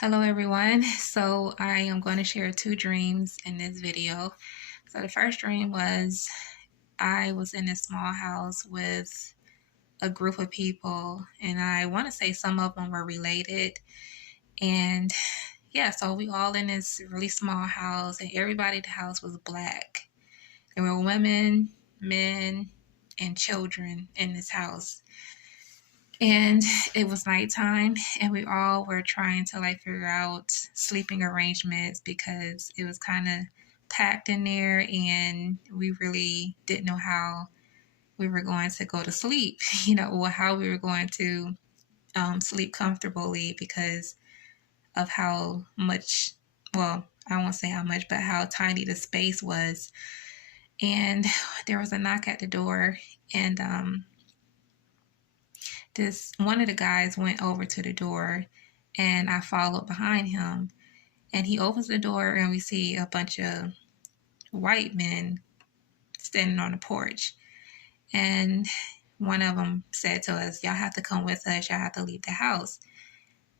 Hello everyone. So I am going to share two dreams in this video. So the first dream was I was in a small house with a group of people, and I want to say some of them were related. And yeah, so we all in this really small house, and everybody in the house was black. There were women, men, and children in this house. And it was nighttime, and we all were trying to figure out sleeping arrangements because it was kind of packed in there, and we really didn't know how we were going to go to sleep, or how we were going to sleep comfortably because of how much, well, I won't say how much, but how tiny the space was. And there was a knock at the door, and this one of the guys went over to the door, and I followed behind him, and he opens the door, and we see a bunch of white men standing on the porch. And one of them said to us, "Y'all have to come with us, y'all have to leave the house."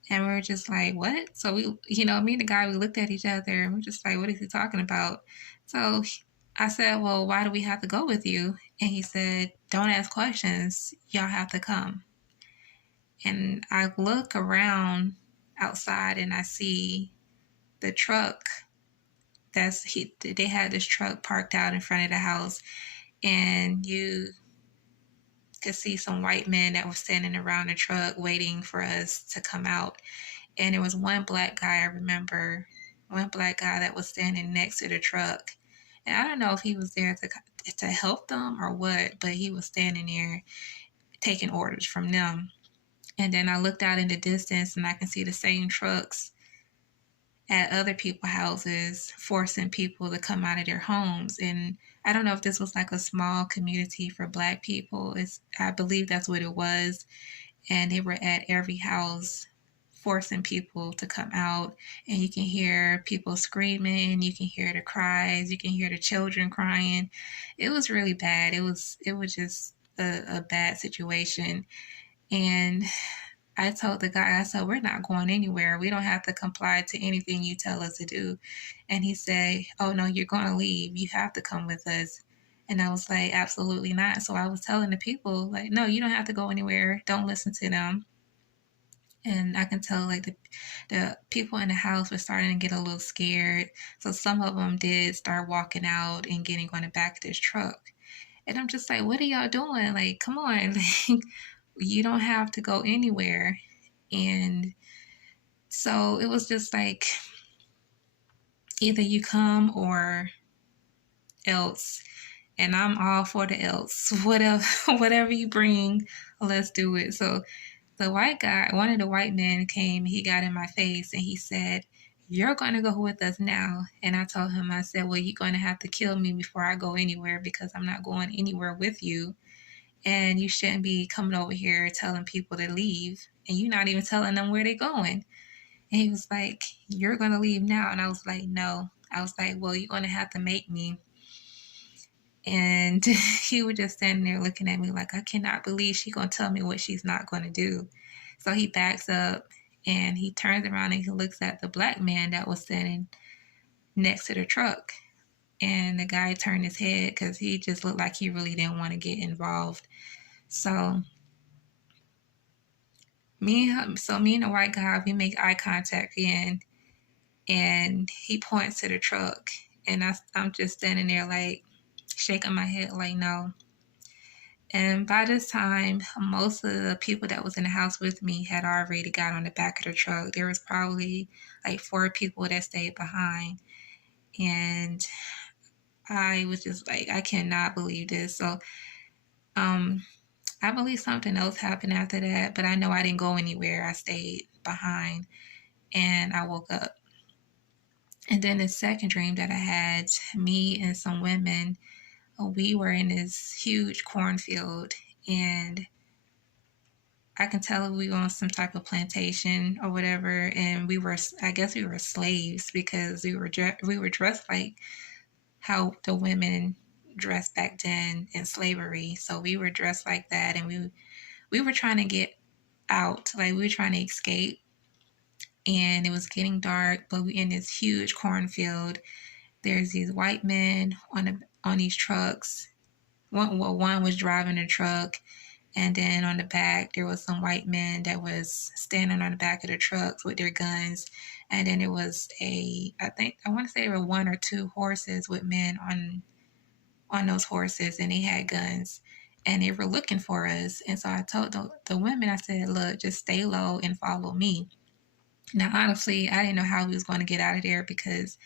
And we were just like, "What?" So we, me and the guy, we looked at each other, and we're just like, "What is he talking about?" So I said, "Well, why do we have to go with you?" And he said, "Don't ask questions, y'all have to come." And I look around outside, and I see the truck they had this truck parked out in front of the house, and you could see some white men that were standing around the truck waiting for us to come out. And there was one black guy, I remember, one black guy that was standing next to the truck. And I don't know if he was there to help them or what, but he was standing there taking orders from them. And then I looked out in the distance, and I can see the same trucks at other people's houses, forcing people to come out of their homes. And I don't know if this was like a small community for black people. I believe that's what it was. And they were at every house forcing people to come out. And you can hear people screaming, you can hear the cries, you can hear the children crying. It was really bad. It was just a bad situation. And I told the guy, I said, "We're not going anywhere. We don't have to comply to anything you tell us to do." And he said, "Oh, no, you're going to leave. You have to come with us." And I was like, "Absolutely not." So I was telling the people, like, "No, you don't have to go anywhere. Don't listen to them." And I can tell, like, the people in the house were starting to get a little scared. So some of them did start walking out and getting on the back of this truck. And I'm just like, "What are y'all doing? Like, come on." Like, you don't have to go anywhere. And so it was just like, either you come or else. And I'm all for the else. Whatever you bring, let's do it. So the white guy, one of the white men came, he got in my face, and he said, "You're going to go with us now." And I told him, I said, "Well, you're going to have to kill me before I go anywhere, because I'm not going anywhere with you. And you shouldn't be coming over here telling people to leave, and you're not even telling them where they're going." And he was like, "You're going to leave now." And I was like, "No." I was like, "Well, you're going to have to make me." And he was just standing there looking at me like, I cannot believe she's going to tell me what she's not going to do. So he backs up, and he turns around, and he looks at the black man that was standing next to the truck. And the guy turned his head because he just looked like he really didn't want to get involved. So me and the white guy, we make eye contact again, and he points to the truck, and I'm just standing there like shaking my head like, no. And by this time, most of the people that was in the house with me had already got on the back of the truck. There was probably like 4 people that stayed behind. And I was just like, I cannot believe this. So I believe something else happened after that, but I know I didn't go anywhere. I stayed behind, and I woke up. And then the second dream that I had, me and some women, we were in this huge cornfield, and I can tell we were on some type of plantation or whatever, and I guess we were slaves, because we were dressed like how the women dressed back then in slavery. So we were dressed like that, and we were trying to get out, like we were trying to escape. and it was getting dark, but we in this huge cornfield. There's these white men on these trucks. One was driving a truck, and then on the back there was some white men that was standing on the back of the trucks with their guns. And then there was I want to say there were one or two horses with men on those horses, and they had guns, and they were looking for us. And so I told the women, I said, look, just stay low and follow me. Now, honestly, I didn't know how we was going to get out of there, because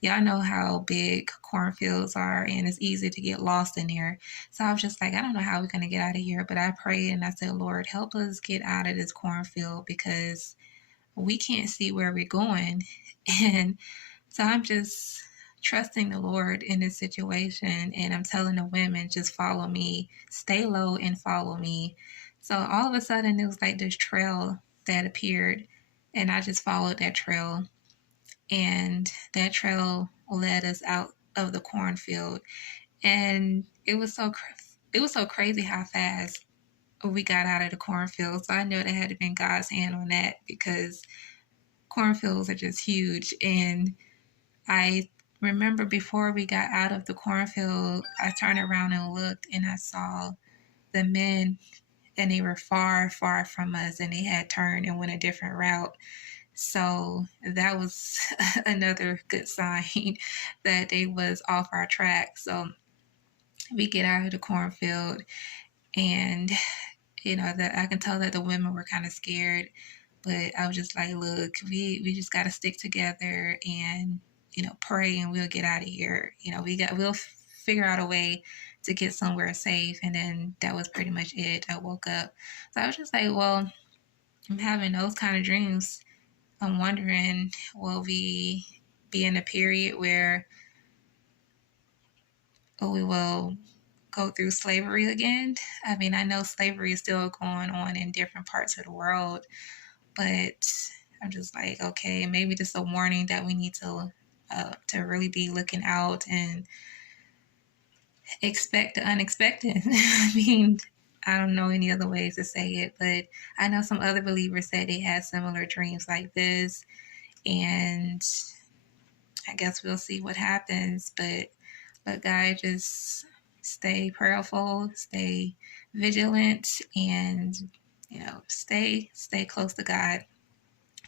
y'all know how big cornfields are, and it's easy to get lost in there. So I was just like, I don't know how we're going to get out of here. But I prayed and I said, Lord, help us get out of this cornfield, because we can't see where we're going. And so I'm just trusting the Lord in this situation. And I'm telling the women, just follow me, stay low and follow me. So all of a sudden, it was like this trail that appeared, and I just followed that trail. And that trail led us out of the cornfield. And it was so crazy how fast we got out of the cornfield. So I know there had to been God's hand on that, because cornfields are just huge. And I remember before we got out of the cornfield, I turned around and looked, and I saw the men, and they were far, far from us, and they had turned and went a different route. So that was another good sign that they was off our track. So we get out of the cornfield, and that I can tell that the women were kind of scared, but I was just like, look, we just got to stick together and pray, and we'll get out of here. We'll figure out a way to get somewhere safe. And then that was pretty much it. I woke up. So I was just like, well, I'm having those kind of dreams. I'm wondering, will we be in a period where we will go through slavery again? I mean, I know slavery is still going on in different parts of the world, but I'm just like, okay, maybe this is a warning that we need to really be looking out and expect the unexpected. I mean, I don't know any other ways to say it, but I know some other believers said they had similar dreams like this, and I guess we'll see what happens. But guys, just stay prayerful, stay vigilant, and stay close to God.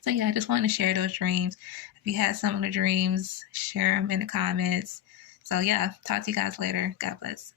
So yeah, I just wanted to share those dreams. If you had similar dreams, share them in the comments. So yeah, talk to you guys later. God bless.